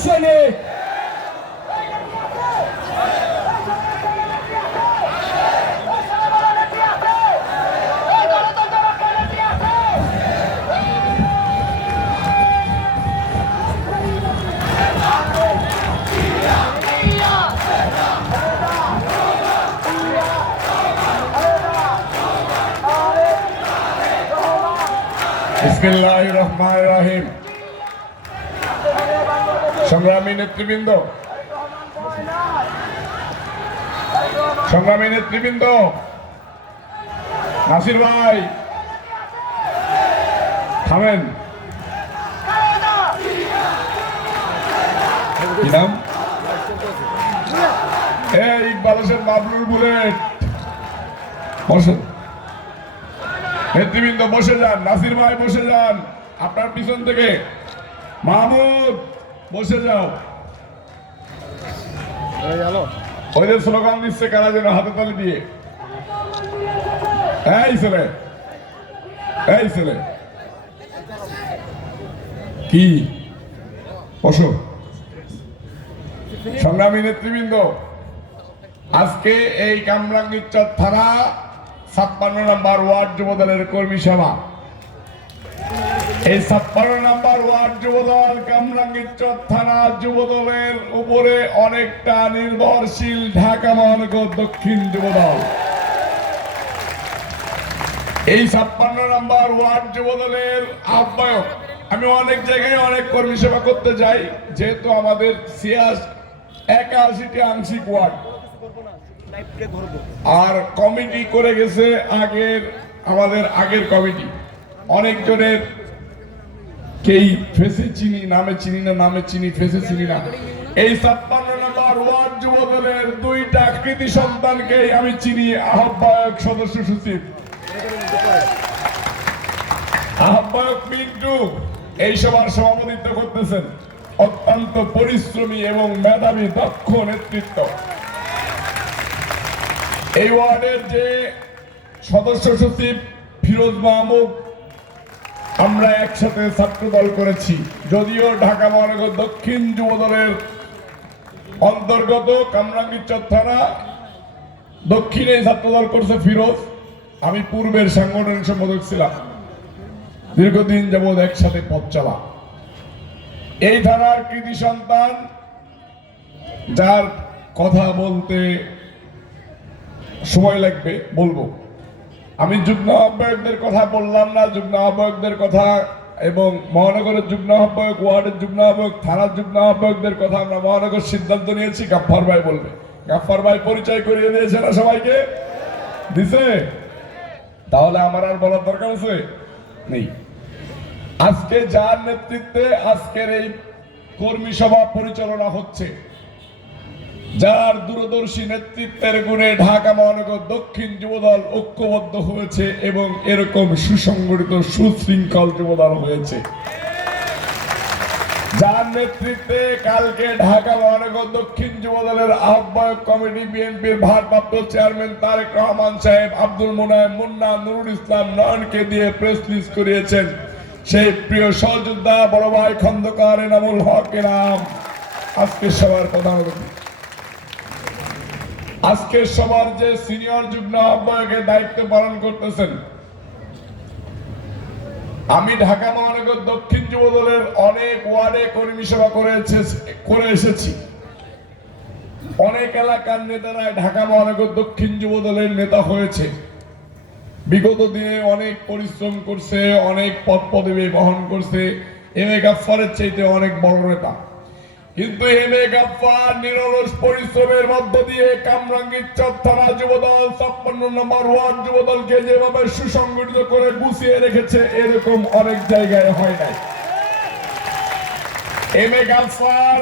suene. Bismillahirrahmanirrahim. সংগ্রামী নেতৃবৃন্দ। সংগ্রামী নেতৃবৃন্দ, নাসির ভাই, থামেন। ইকবাল হোসেন বাবলুর বুলেট। নেতৃবৃন্দ, বসে যান। নাসির ভাই, বসে যান। আপনার পিছন থেকে। মাহমুদ বসে যাও। ওই যে স্লোগান দিচ্ছে কারা যেন হাতে তালি দিয়ে। এই ছেলে এই ছেলে। কি? বসো। সংগ্রামী নেতৃবৃন্দ আজকে এই কামরাঙ্গিচর থানা ছাপ্পান্ন নম্বর ওয়ার্ড যুবদলের কর্মী সভা এই ছাপ্পান্ন নম্বর ওয়ার্ড যুবদল কামরাঙ্গিচর থানা যুবদলের উপরে অনেকটা নির্ভরশীল ঢাকা মহানগর দক্ষিণ যুবদল। এই ছাপ্পান্ন নম্বর ওয়ার্ড যুবদলের আহ্বায়ক। আমি অনেক জায়গায় অনেক কর্মী সেবা করতে যাই, যেহেতু আমাদের সিয়াস একাশিটি আংশিক ওয়ার্ড। আর কমিটি করে গেছে আগের, আমাদের আগের কমিটি। অনেকজনের কেই ফেসে চিনি, নামে চিনি না, নামে চিনি, ফেসে চিনি না। এই ছাপ্পান্ন নম্বর ওয়ার্ড যুব দলের দুইটা কৃতি সন্তানকে আমি চিনি, আহ্বায়ক সদস্য সচিব। আহ্বায়ক মিন্টু, এই সভার সভাপতিত্ব করতেছেন। অত্যন্ত পরিশ্রমী এবং মেধাবী, দক্ষ নেতৃত্ব। এই ওয়ার্ডের যে সদস্য সচিব ফিরোজ মাহমুদ আমরা একসাথে ছাত্র দল করেছি। যদিও ঢাকা মহানগর দক্ষিণ যুব দলের অন্তর্গত কামরাঙ্গীরচর থানা দক্ষিণে ছাত্র দল করছে ফিরোজ। আমি পূর্বের সাংগঠনিক সম্পাদক ছিলাম। দীর্ঘদিন যাবৎ একসাথে পথ চলা। এই থানার কৃতি সন্তান যার কথা বলতে সময় লাগবে, বলব। আমি যুগ্ম আহ্বায়কদের কথা বললাম না, যুগ্ম আহ্বায়কদের কথা এবং মহানগরের যুগ্ম আহ্বায়ক, ওয়ার্ডের যুগ্ম আহ্বায়ক, থানার যুগ্ম আহ্বায়কদের কথা আমরা মহানগর সিদ্ধান্ত নিয়েছি গাফার ভাই বলবে। গাফার ভাই পরিচয় করিয়ে দিয়েছে না সবাইকে? দিছে? তাহলে আমার আর বলার দরকার আছে? নেই। আজকে যার নেতৃত্বে আজকের এই কর্মী সভা পরিচালনা হচ্ছে যার দূরদর্শী নেতৃত্বের গুণে ঢাকা মহানগর দক্ষিণ যুবদল ঐক্যবদ্ধ হয়েছে এবং এরকম সুসংগঠিত সুশৃঙ্খল যুবদল হয়েছে। যার নেতৃত্বে কালকে ঢাকা মহানগর দক্ষিণ যুবদলের আহ্বায়ক কমিটি বিএনপির ভারপ্রাপ্ত চেয়ারম্যান তারেক রহমান সাহেব, আব্দুল মোনায়েম মুন্না, নুরুল ইসলাম নয়নকে দিয়ে প্রেস রিলিজ করিয়েছেন। সেই প্রিয় সহযোদ্ধা বড় ভাই খন্দকার এনামুল হক এনাম। আজকের সবার প্রধান অতিথি। আজকের সবার যে সিনিয়র যুগ্ম আহ্বায়কের দায়িত্ব পালন করতেছেন, আমি ঢাকা মহানগর দক্ষিণ যুব দলের অনেক ওয়ার্ডে কর্মী সেবা করে করে এসেছি। অনেক এলাকার নেতারা ঢাকা মহানগর দক্ষিণ যুব দলের নেতা হয়েছে। বিগত দিনে অনেক পরিশ্রম করছে, অনেক পদ পদবি বহন করছে। এম এ গাফারের চাইতে অনেক বড় নেতা। কিন্তু এম এ নিরলস পরিশ্রমের মধ্য দিয়ে কামরাঙ্গীর চত্বরা যুবদল, ছাপ্পান্ন নম্বর ওয়ার্ড যুবদলকে যেভাবে সুসংগঠিত করে গুছিয়ে রেখেছে, এরকম অনেক জায়গায় হয় নাই। এম এ গাফার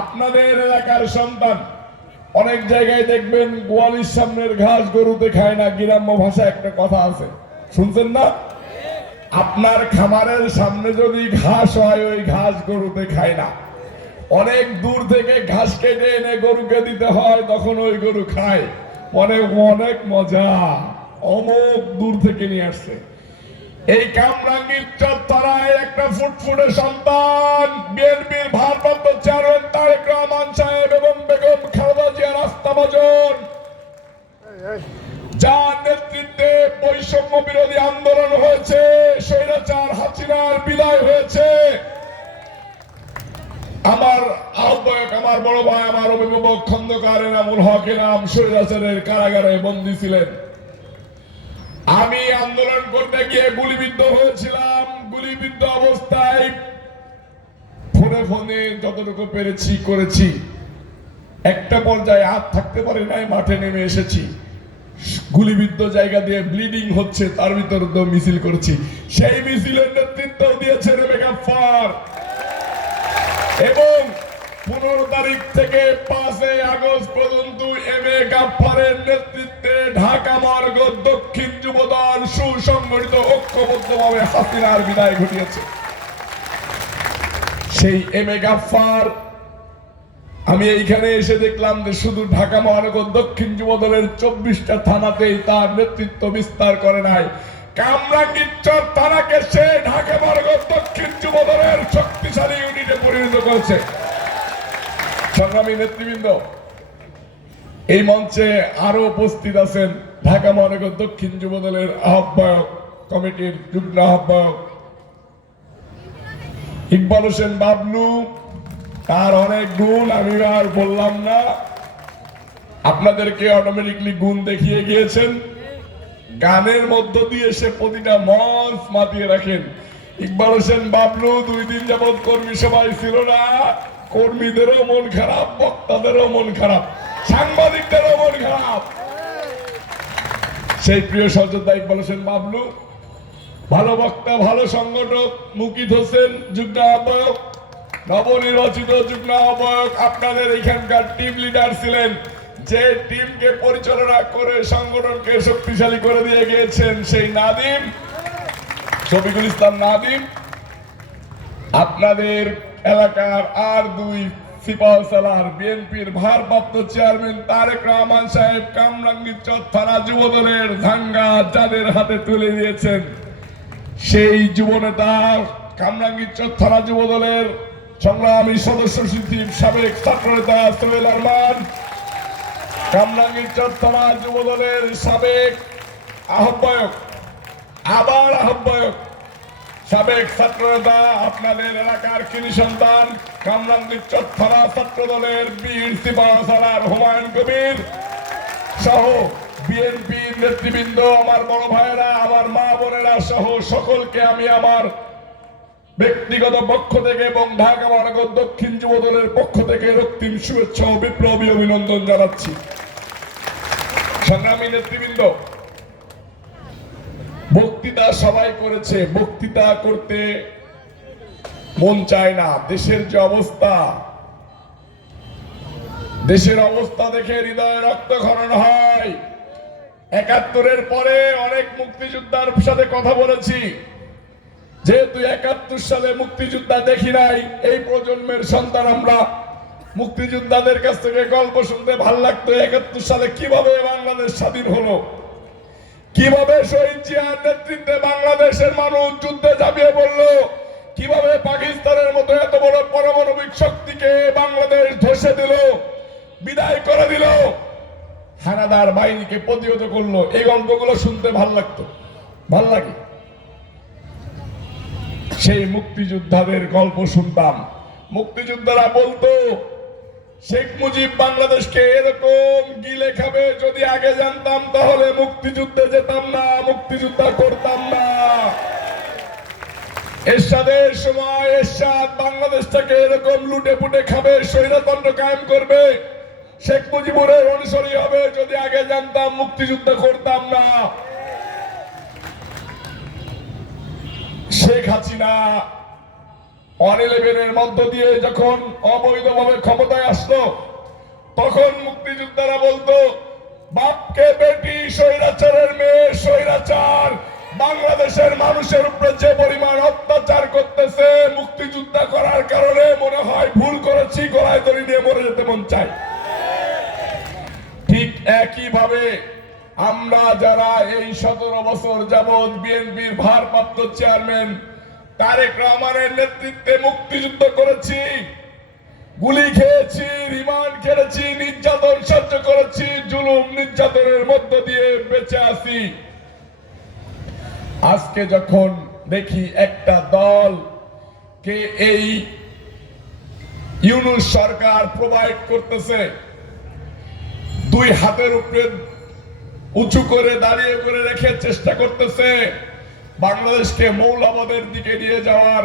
আপনাদের এলাকার সন্তান, অনেক জায়গায় দেখবেন গোয়ালির সামনের ঘাস গরুতে খায় না, গ্রাম্য ভাষায় একটা কথা আছে। শুনছেন না? আপনার খামারের সামনে যদি ঘাস হয়, ওই ঘাস গরুতে খায় না। অনেক দূর থেকে ঘাস কেটে এনে গরুকে দিতে হয়, তখন ওই গরু খায়। মনে অনেক মজা। অমুক দূর থেকে নিয়ে আসছে। এই কামরাঙ্গীর চত্বরায় একটা ফুটফুটে সন্তান, বিএনপির ভারপ্রাপ্ত চেয়ারম্যান তারেক রহমান সাহেব এবং বেগম খালেদা জিয়া রাস্তা ভজন যার নেতৃত্বে বৈষম্য বিরোধী আন্দোলন হয়েছে, স্বৈরাচার হাসিনার বিদায় হয়েছে। আমার আহ্বায়ক আমার বড় ভাই, আমার অভিভাবক, খন্দকার এনামুল হক এনাম স্বৈরাচারের কারাগারে বন্দী ছিলেন। আমি আন্দোলন করতে গিয়ে গুলিবিদ্ধ হয়েছিলাম। গুলিবিদ্ধ অবস্থায় ফোনে ফোনে যতটুকু পেরেছি, করেছি। একটা পর্যায়ে হাত থাকতে পারি নাই, মাঠে নেমে এসেছি। গুলিবিদ্ধ জায়গা দিয়ে ব্লিডিং হচ্ছে, তার ভিতর মিছিল করেছি। সেই মিছিলের নেতৃত্ব দিয়েছে রেবেকা ফার। এবং পনেরো তারিখ থেকে পাঁচই আগস্ট পর্যন্ত এম এ গাফারের নেতৃত্বে ঢাকা মার্গ দক্ষিণ যুবদল সুসংগঠিত ঐক্যবদ্ধভাবে হাসিনার বিদায় ঘটিয়েছে। সেই এম এ গাফার আমি এইখানে এসে দেখলাম যে শুধু ঢাকা মহানগর দক্ষিণ যুবদলের চব্বিশটা থানাতেই তার নেতৃত্ব বিস্তার করে নাই। কামরাঙ্গীরচর থানাকে সে ঢাকা মহানগর দক্ষিণ যুবদলের শক্তিশালী ইউনিটে পরিণত করেছে। সংগ্রামী নেতৃবৃন্দ, এই মঞ্চে আরও উপস্থিত আছেন ঢাকা মহানগর দক্ষিণ যুবদলের আহ্বায়ক কমিটির যুগ্ম আহ্বায়ক ইকবাল হোসেন বাবলু তার অনেক গুণ আমি আর বললাম না। আপনাদেরকে অটোমেটিকলি গুণ দেখিয়ে গিয়েছেন। গানের মধ্য দিয়ে সে প্রতিটা মঞ্চ মাতিয়ে রাখেন। ইকবাল হোসেন, বাবলু, দুই দিন যাবৎ কর্মী সভায় ছিল না। কর্মীদেরও মন খারাপ, বক্তাদেরও মন খারাপ, সাংবাদিকদেরও মন খারাপ। সেই প্রিয় সহযোদ্ধা ইকবাল হোসেন, বাবলু, ভালো বক্তা, ভালো সংগঠক, মুকিত হোসেন, যুগ্ম আহ্বায়ক, নবনির্বাচিত যুগ্ম আহ্বায়ক, আপনাদের এখানকার টিম লিডার ছিলেন। যে টিমকে পরিচালনা করে সংগঠনকে শক্তিশালী করে দিয়ে গিয়েছেন সেই নাদিম, শফিকুল ইসলাম নাদিম। আপনাদের এলাকার আর দুই সংগ্রামী সদস্য সচিব, সাবেক ছাত্রনেতা সোহেল কামরাঙ্গীরচর থানা যুবদলের সাবেক আহ্বায়ক, আবার আহ্বায়ক, সাবেক ছাত্রনেতা আপনাদের এলাকার কৃষি সন্তান কামরাঙ্গীর চত্থরা ছাত্র দলের বীর সিপাহার হুমায়ুন কবির সহ বিএনপির নেতৃবৃন্দ, আমার বড় ভাইয়েরা, আমার মা বোনেরা সহ সকলকে আমি আমার ব্যক্তিগত পক্ষ থেকে এবং ঢাকা মহানগর দক্ষিণ যুব দলের পক্ষ থেকে রক্তিম শুভেচ্ছা ও বিপ্লবী অভিনন্দন জানাচ্ছি। সংগ্রামী নেতৃবৃন্দ, বক্তৃতা সবাই করেছে, বক্তৃতা করতে মন চায় না। দেশের যে অবস্থা, দেশের অবস্থা দেখে হৃদয়ে রক্তক্ষরণ হয়। একাত্তরের পরে অনেক মুক্তিযোদ্ধার সাথে কথা বলেছি। যেহেতু একাত্তর সালে মুক্তিযোদ্ধা দেখি নাই, এই প্রজন্মের সন্তান আমরা। মুক্তিযোদ্ধাদের কাছ থেকে গল্প শুনতে ভালো লাগতো, একাত্তর সালে কীভাবে বাংলাদেশ স্বাধীন হলো? কীভাবে শহীদ জিয়ার নেতৃত্বে বাংলাদেশের মানুষ যুদ্ধে ঝাঁপিয়ে পড়ল? কীভাবে পাকিস্তানের মতো এত বড় পারমাণবিক শক্তিকে বাংলাদেশ ধসে দিল, বিদায় করে দিল? হানাদার বাহিনীকে প্রতিহত করল। এই গল্পগুলো শুনতে ভালো লাগতো। ভালো লাগে। সেই মুক্তিযোদ্ধাদের গল্প শুনতাম। মুক্তিযোদ্ধারা বলতো, শেখ মুজিব বাংলাদেশকে এরকম গিলে খাবে যদি আগে জানতাম তাহলে মুক্তিযুদ্ধে যেতাম না, মুক্তিযুদ্ধ করতাম না। এরশাদের সময় এরশাদ বাংলাদেশটাকে এরকম লুটে পুটে খাবে, স্বৈরতন্ত্র কায়েম করবে। শেখ মুজিবুরের অনুসরী হবে, যদি আগে জানতাম মুক্তিযুদ্ধ করতাম না। শেখ হাসিনা ওয়ান ইলেভেনের মধ্য দিয়ে যখন অবৈধভাবে ক্ষমতায় আসলো, তখন মুক্তিযোদ্ধারা বলতো, বাপকে বেটি, স্বৈরাচারের মেয়ে, স্বৈরাচার। বাংলাদেশের মানুষের উপরে যে পরিমাণ অত্যাচার করতেছে, মুক্তিযুদ্ধ করার কারণে মনে হয় ভুল করেছি, গলায় দড়ি নিয়ে মরে যেতে মন চায়। ঠিক একই ভাবে আমরা যারা এই সতেরো বছর যাবৎ বিএনপির ভারপ্রাপ্ত চেয়ারম্যান তারেক রহমানের নেতৃত্বে মুক্তিযুদ্ধ করেছি, গুলি খেয়েছি, রিমান্ড খেলেছি, নির্যাতন সহ্য করেছি, জুলুম নির্যাতনের মধ্য দিয়ে বেঁচে আছি। আজকে যখন দেখি একটা দল কে এই ইউনুস সরকার প্রোভাইড করতেছে, দুই হাতের উপরে উঁচু করে দাঁড়িয়ে করে রেখে চেষ্টা করতেছে। বাংলাদেশকে মৌলবাদের দিকে নিয়ে যাওয়ার,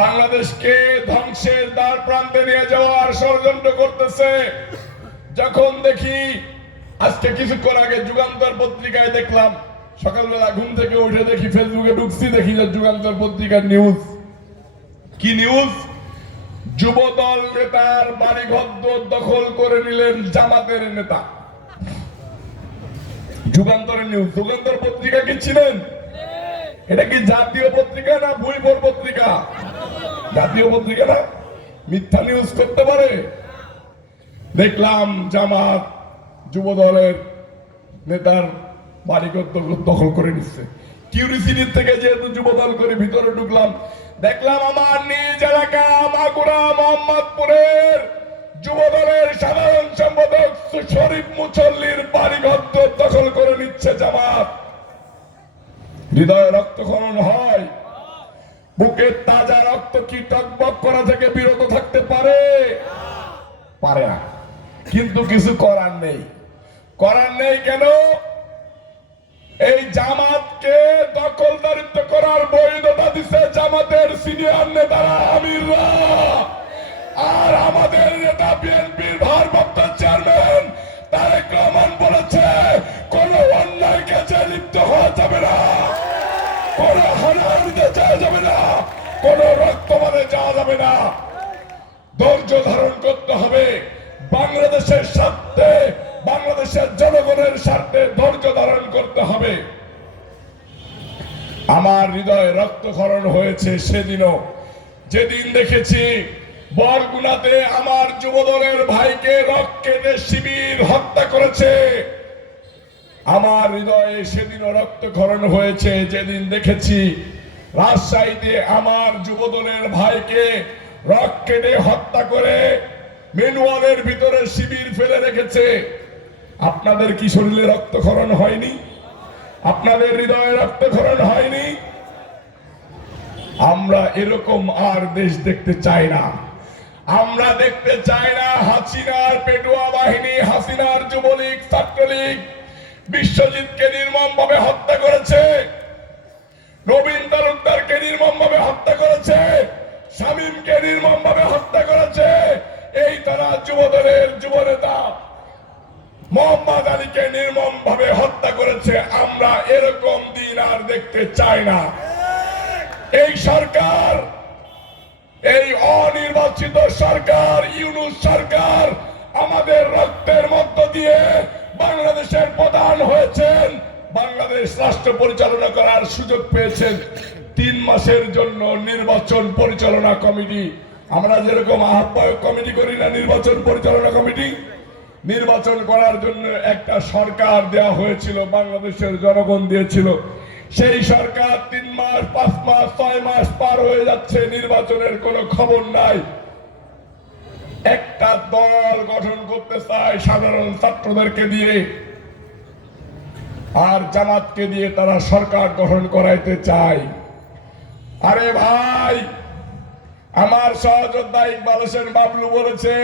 বাংলাদেশকে ধ্বংসের দ্বার প্রান্তে নিয়ে যাওয়ার ষড়যন্ত্র করতেছে। যখন দেখি, আজকে কিছুক্ষণ আগে যুগান্তর পত্রিকায় দেখলাম, সকালবেলা ঘুম থেকে উঠে দেখি ফেসবুকে ঢুকছি, দেখি যে যুগান্তর পত্রিকার নিউজ কি নিউজ যুবদল নেতার বাড়িঘর দখল করে নিলেন জামাতের নেতা। যুগান্তরের নিউজ যুগান্তর পত্রিকা কি ছিলেন? এটা কি জাতীয় পত্রিকা না ভুইপুর পত্রিকা? জাতীয় পত্রিকা না? মিথ্যা নিউজ করতে পারে? দেখলাম জামাত যুব দলের নেতার বাড়িঘর দখল- করে নিচ্ছে। কিউরিসিটির থেকে যেহেতু যুব দল করে ভিতরে ঢুকলাম, দেখলাম আমার নিজ এলাকা মাগুরা মোহাম্মদপুরের যুব দলের সাধারণ সম্পাদক শরীফ মুসল্লির পারে না। কিন্তু কিছু করার নেই। করার নেই কেন? এই জামাতকে দখলদারিত্ব করার বৈধতা দিছে জামাতের সিনিয়র নেতারা আমিররা। আর আমাদের নেতা বিএনপির ভারপ্রাপ্ত চেয়ারম্যান তারেক রহমান বলেছে, কোন অন্যায় কাজে লিপ্ত হওয়া যাবে না। কোন হানাহানিতে যাওয়া যাবে না। কোন রক্তমানে যাওয়া যাবে না। ধৈর্য ধারণ করতে হবে। বাংলাদেশের স্বার্থে, বাংলাদেশের জনগণের স্বার্থে ধৈর্য ধারণ করতে হবে। আমার হৃদয়ে রক্তক্ষরণ হয়েছে সেদিনও। যেদিন দেখেছি বরগুনাতে আমার যুবদলের ভাইকে রক্ত শিবির হত্যা করেছে, আমার হৃদয়ে সেদিনও রক্তক্ষরণ হয়েছে। যেদিন দেখেছি রাজশাহীতে আমার যুবদলের ভাইকে রক কেটে হত্যা করে মেনুয়ালের ভিতরে শিবির ফেলে রেখেছে। আপনাদের কি শরীরে রক্তক্ষরণ হয়নি? আপনাদের হৃদয়ে রক্তক্ষরণ হয়নি? আমরা এরকম আর দেশ দেখতে চাই না। আমরা দেখতে চাই না হাসিনার পেটুয়া বাহিনী, হাসিনার যুবলীগ, ছাত্রলীগ বিশ্বজিৎকে নির্মম ভাবে হত্যা করেছে। নবীন তালুকদারকে নির্মম ভাবে হত্যা করেছে। শামীমকে নির্মম ভাবে হত্যা করেছে। এই তারা যুবদলের যুব নেতা মোহাম্মদ আলীকে নির্মম ভাবে হত্যা করেছে। আমরা এরকম দিন আর দেখতে চাই না। এই সরকার, এই অনির্বাচিত সরকার, ইউনুস সরকার আমাদের রক্তের মধ্য দিয়ে বাংলাদেশের প্রধান হয়েছেন। বাংলাদেশ রাষ্ট্র পরিচালনা করার সুযোগ পেয়েছেন। তিন মাসের জন্য নির্বাচন পরিচালনা কমিটি। আমরা যেরকম আহ্বায়ক কমিটি করি না, নির্বাচন পরিচালনা কমিটি। নির্বাচন করার জন্য একটা সরকার দেয়া হয়েছিল, বাংলাদেশের জনগণ দিয়েছিল। সেই সরকার তিন মাস, পাঁচ মাস, ছয় মাস পার হয়ে যাচ্ছে, নির্বাচনের কোনো খবর নাই। একটা দল গঠন করতে চায় সাধারণ ছাত্রদেরকে দিয়ে, আর জামাতকে দিয়ে তারা সরকার গঠন করাইতে চায়। আরে ভাই, আমার সহযোদ্ধা ইকবাল হোসেন বাবলু বলেছে,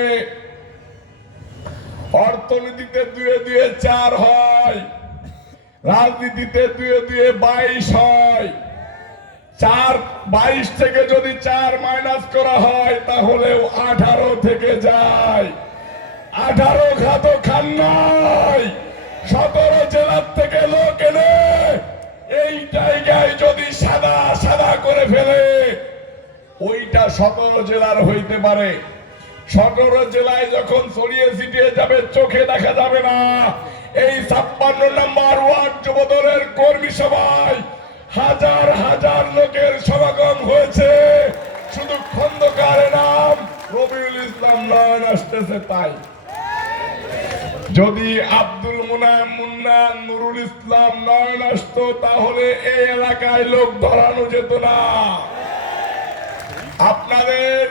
অর্থনীতিতে দুয়ে দুয়ে চার হয়, রাজনীতিতে দুয়ে দুয়ে বাইশ হয়। চার, বাইশ থেকে যদি চার মাইনাস করা হয়, তাহলেও আঠারো থেকে যায়। আঠারো খাত খান নয়, সতেরো জেলার থেকে লোক এনে এই জায়গায় যদি সাদা সাদা করে ফেলে, ওইটা সকল জেলার হইতে পারে। সকল জেলায় যখন ছড়িয়ে ছিটিয়ে যাবে, চোখে দেখা যাবে না। এই ছাপ্পান্ন নম্বর ওয়ার্ড যুবদলের কর্মী সভায় হাজার হাজার লোকের সমাগম হয়েছে। শুধু খন্দকারের নাম, রবিউল ইসলাম নয়ন আসতেছে তাই। যদি আব্দুল মুনায় মুন্না, নুরুল ইসলাম নয়ন আসতো, তাহলে এই এলাকায় লোক ধরানো যেত না। আপনাদের,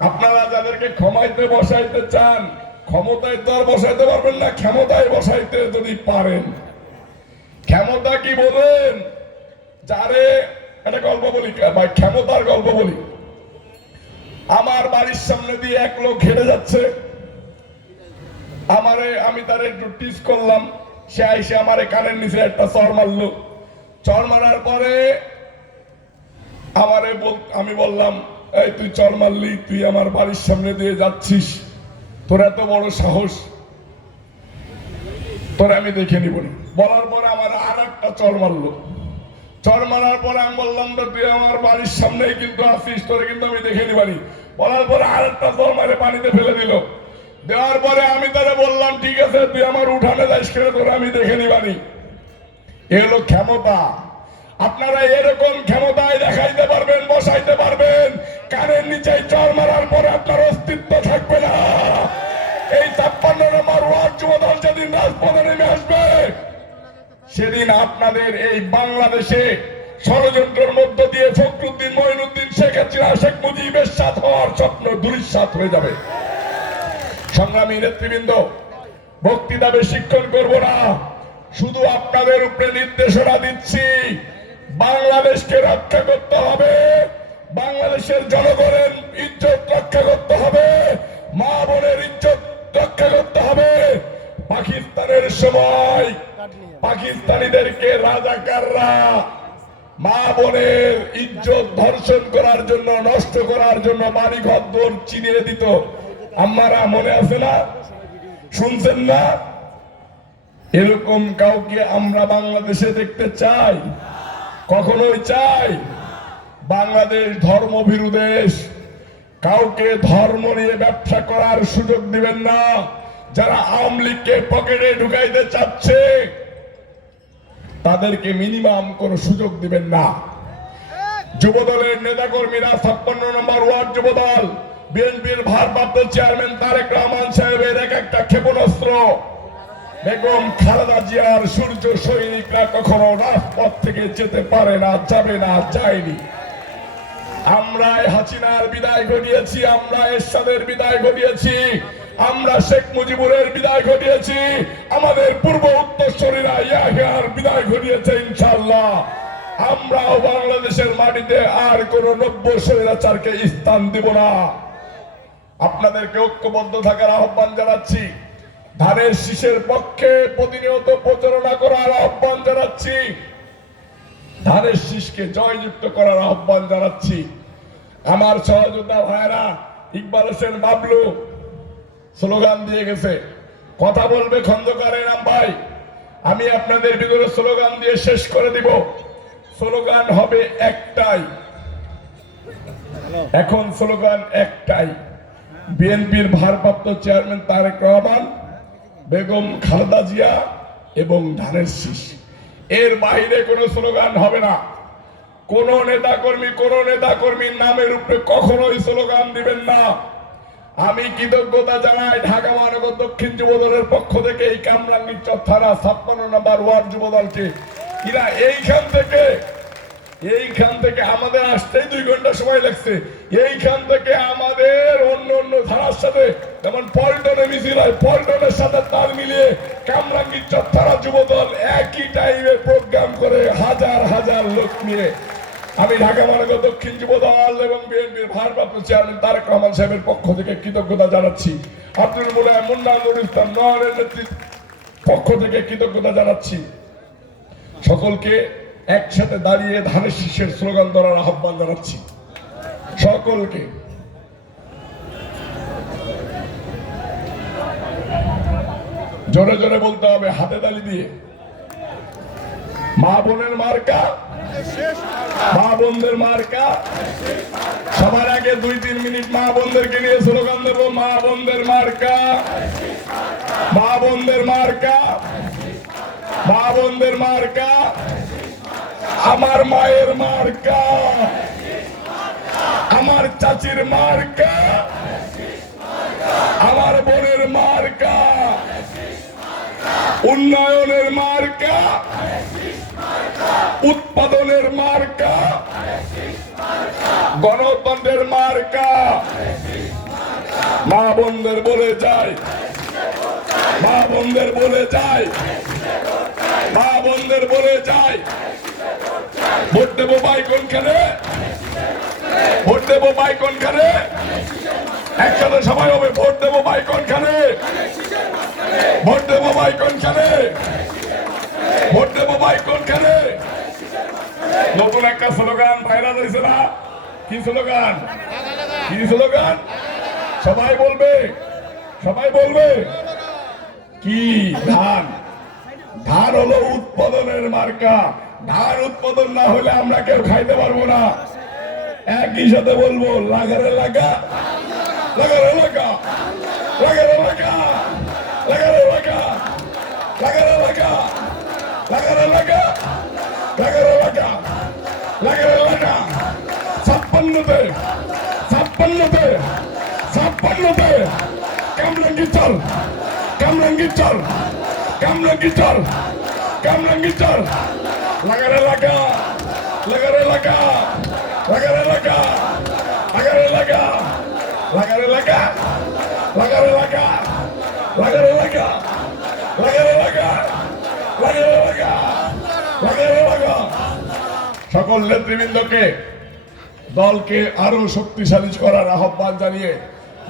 আপনারা যাদেরকে ক্ষমাইতে বসাইতে চান, ক্ষমতায় তো আর বসাইতে পারবেন না, ক্ষমতায় বসাইতে যদি পারেন। ক্ষমতা কি বলেন? যারে, একটা গল্প বলি বা ক্ষমতার গল্প বলি। আমার বাড়ির সামনে দিয়ে এক লোক হেঁটে যাচ্ছে। আমারে, আমি তার একটু টিস করলাম। সে আইসে আমারে কানের নিচে একটা চর মারলো। চর মারার পরে আমারে আমি বললাম, এই তুই চর মারলি, তুই আমার বাড়ির সামনে দিয়ে যাচ্ছিস। তোর এত বড় সাহস। তোর আমি দেখে নিব না। বলার পরে আমার আর একটা চর মারলো। চর মারার পরে আমি বললাম, তো তুই আমার বাড়ির সামনেই কিন্তু আসিস তোরে কিন্তু আমি দেখে নিবানি বলার পরে আর একটা চর মারে পানিতে ফেলে দিল। দেওয়ার পরে আমি তারে বললাম, ঠিক আছে, তুই আমার উঠানে যাইস কেন তোরে আমি দেখে নিবানি এ হলো ক্ষমতা। আপনারা এরকম ক্ষমতায় দেখাইতে পারবেন, বসাইতে পারবেন। কানের নিচে চর মারার পরে আপনার অস্তিত্ব থাকবে না। এই ছাপ্পান্ন নম্বর ওয়ার্ড যুবদল যেদিন রাজপথে নেমে আসবে, সেদিন আপনাদের এই বাংলাদেশে ষড়যন্ত্রের মধ্য দিয়ে ফখরুদ্দিন মহিনুদ্দিন শেখ হাসিনা, শেখ মুজিবের সাথ হওয়ার স্বপ্ন দুরিশ্বাত হয়ে যাবে। সংগ্রামী নেতৃবৃন্দ বক্তৃতা বেশিক্ষণ করব না। শুধু আপনাদের উপরে নির্দেশনা দিচ্ছি, বাংলাদেশকে রক্ষা করতে হবে, বাংলাদেশের জনগণের ইজ্জত রক্ষা করতে হবে, মা বোনের ইজ্জত রক্ষা করতে হবে। পাকিস্তানের সময় পাকিস্তানিদেরকে রাজাকাররা মা বোনের ইজ্জত ধর্ষণ করার জন্য, নষ্ট করার জন্য বাড়ি ঘর দোর চিনিয়ে দিত। আমারা মনে আছে না? শুনছেন না? এরকম কাউকে আমরা বাংলাদেশে দেখতে চাই? কখনোই চাই? বাংলাদেশ ধর্মভীরু দেশ কাউকে ধর্ম নিয়ে ব্যবসা করার সুযোগ দিবেন না। যারা আওয়ামী লীগকে পকেটে ঢুকাইতে চাচ্ছে, তাদেরকে মিনিমাম কোনো সুযোগ দিবেন না। যুবদলের নেতাকর্মীরা ছাপ্পান্ন নম্বর ওয়ার্ড যুবদল। বিএনপির ভারপ্রাপ্ত চেয়ারম্যান তারেক রহমান সাহেবের এক একটা ক্ষেপণাস্ত্র। বেগম খালেদা জিয়ার সূর্য সৈনিকরা কখনো রাজপথ থেকে যেতে পারে না, যাবে না, যায়নি। আমরা হাসিনার বিদায় ঘটিয়েছি, আমরা এরশাদের বিদায় ঘটিয়েছি, আমরা শেখ মুজিবুরের বিদায় ঘটিয়েছি, আমাদের পূর্ব উত্তরসূরীরা ইয়াহিয়ার বিদায় ঘটিয়েছে ইনশাআল্লাহ। আমরাও বাংলাদেশের মাটিতে আর কোন নব্য স্বৈরাচারকে স্থান দিব না। আপনাদেরকে ঐক্যবদ্ধ থাকার আহ্বান জানাচ্ছি। ধানের শীষের পক্ষে প্রতিনিয়ত প্রচারণা করার আহ্বান জানাচ্ছি। ধানের শীষকে জয়যুক্ত করার আহ্বান জানাচ্ছি। আমার সহযোদ্ধা ভাইরা ইকবাল হোসেন বাবলু স্লোগান দিয়ে গেছে। কথা বলবে খন্দকারের নাম ভাই। আমি আপনাদের ভিতরে স্লোগান দিয়ে শেষ করে দিব। স্লোগান হবে একটাই। এখন স্লোগান একটাই। বিএনপির ভারপ্রাপ্ত চেয়ারম্যান তারেক রহমান, বেগম খালেদা জিয়া এবং ধানের শীষ। এর বাইরে কোনো স্লোগান হবে না। কোন নেতা কর্মী কোন নেতা কর্মীর নামের উপরে কখনোই স্লোগান দিবেন না। আমি কৃতজ্ঞতা জানাই ঢাকা মহানগর দক্ষিণ যুবদলের পক্ষ থেকে এই কামরাঙ্গীর থানা ছাপ্পান্ন নম্বর ওয়ার্ড যুবদলকে এইখান থেকে এইখান থেকে আমাদের আসতেই দুই ঘণ্টা সময় লাগছে। এইখান থেকে আমাদের অন্য অন্য ধারার সাথে, যেমন পল্টনে মিছিল হয়, পল্টনের সাথে তাল মিলিয়ে কামরাঙ্গীর চত্বরা যুবদল একই টাইমে প্রোগ্রাম করে হাজার হাজার লোক নিয়ে। আমি ঢাকা মহানগর দক্ষিণ যুবদল এবং বিএনপির ভারপ্রাপ্ত চেয়ারম্যান তারেক রহমান সাহেবের পক্ষ থেকে কৃতজ্ঞতা জানাচ্ছি। আব্দুল মুলায় মুন্না নুর ইসলাম নয়নের নেতৃত্ব পক্ষ থেকে কৃতজ্ঞতা জানাচ্ছি। সকলকে একসাথে দাঁড়িয়ে ধানের শীষের স্লোগান ধরার আহ্বান জানাচ্ছি। সকলকে। জোরে জোরে বলতে হবে, হাতে তালি দিয়ে। মা বোনের মার্কা, মা বোনদের মার্কা। সবার আগে দুই তিন মিনিট মা বোনদেরকে নিয়ে স্লোগান দেবো, মা বোনদের মার্কা। মা বোনদের মার্কা। মা বোনদের মার্কা। আমার মায়ের মার্কা। আমার চাচির মার্কা। আমার বোনের মার্কা। উন্নয়নের মার্কা। উৎপাদনের মার্কা। গণতন্ত্রের মার্কা। মা বোনদের বলে যায় মা বোনদের বলে যায় মা বোনদের বলে যায় ভোট দেবো ভাই কোনখানে ভোট দেবো ভাই কোনখানে একসাথে সবাই হবে, ভোট দেবো ভাই কোনখানে ভোট দেবো ভাই কোনখানে ভোট দেবো ভাই কোনখানে নতুন একটা স্লোগান ভাইরাল হয়েছে না? কি স্লোগান? কি স্লোগান? সবাই বলবে সবাই বলবে। কি ধান? ধান হলো উৎপাদনের মার্কা। ধান উৎপাদন না হলে আমরা কেউ খাইতে পারব না। একই সাথে বলব লাগারে লাগা লাগারে লাগা লাগারে লাগা লাগারে লাগা লাগারে লাগা লাগারে লাগা লাগারে লাগা লাগারে লাগা ছাপ্পান্নতে ছাপ্পান্নতে ছাপ্পান্নতে কামরাঙ্গি চল কামরাঙ্গি চল কামরাঙ্গি চল কামরাঙ্গি চল লাগারে লাগা লাগারে লাগা লাগারে লাগা লাগারে লাগা লাগারে লাগা লাগারে লাগা লাগারে লাগা লাগারে লাগা লাগারে লাগা সকল নেতৃবৃন্দকে, দলকে আরও শক্তিশালী করার আহ্বান জানিয়ে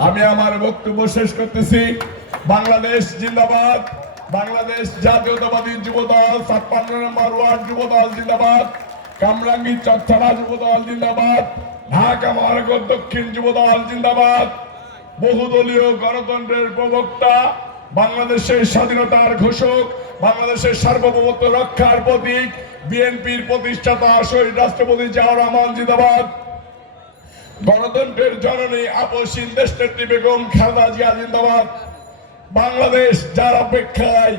আমি আমার বক্তব্য শেষ করতেছি। বাংলাদেশ জিন্দাবাদ। বাংলাদেশ জাতীয়তাবাদী যুব দল ছাপ্পান্ন নম্বর ওয়ার্ড যুব দল জিন্দাবাদ। কামরাঙ্গি চচ্ছাড়া যুব দল জিন্দাবাদ। ঢাকা মহানগর দক্ষিণ যুব দল জিন্দাবাদ। বহুদলীয় গণতন্ত্রের প্রবক্তা, বাংলাদেশের স্বাধীনতার ঘোষক, বাংলাদেশের সার্বভৌমত্ব রক্ষার প্রতীক, বিএনপির প্রতিষ্ঠাতা শহীদ রাষ্ট্রপতি জিয়াউর রহমান, জিন্দাবাদ। গণতন্ত্রের জননী আপসীন দেশ নেত্রী বেগম খালেদা জিয়া, জিন্দাবাদ। বাংলাদেশ যার অপেক্ষায়,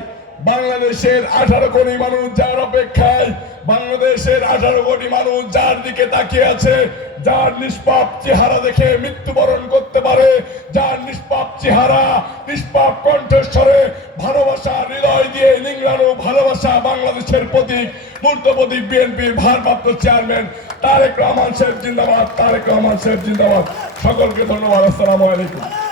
বাংলাদেশের আঠারো কোটি মানুষ যার অপেক্ষায় বাংলাদেশের আঠারো কোটি মানুষ যার দিকে তাকিয়ে আছে, যার নিষ্পাপ চেহারা দেখে মৃত্যুবরণ করতে পারে, যার নিষ্পাপ চেহারা নিষ্পাপ কণ্ঠস্বরে ভালোবাসা, হৃদয় দিয়ে নিংড়ানো ভালোবাসা বাংলাদেশের প্রতীক, মূর্ত প্রতীক বিএনপির ভারপ্রাপ্ত চেয়ারম্যান তারেক রহমান সাহেব জিন্দাবাদ, তারেক রহমান সাহেব জিন্দাবাদ। সকলকে ধন্যবাদ, আসসালামু আলাইকুম।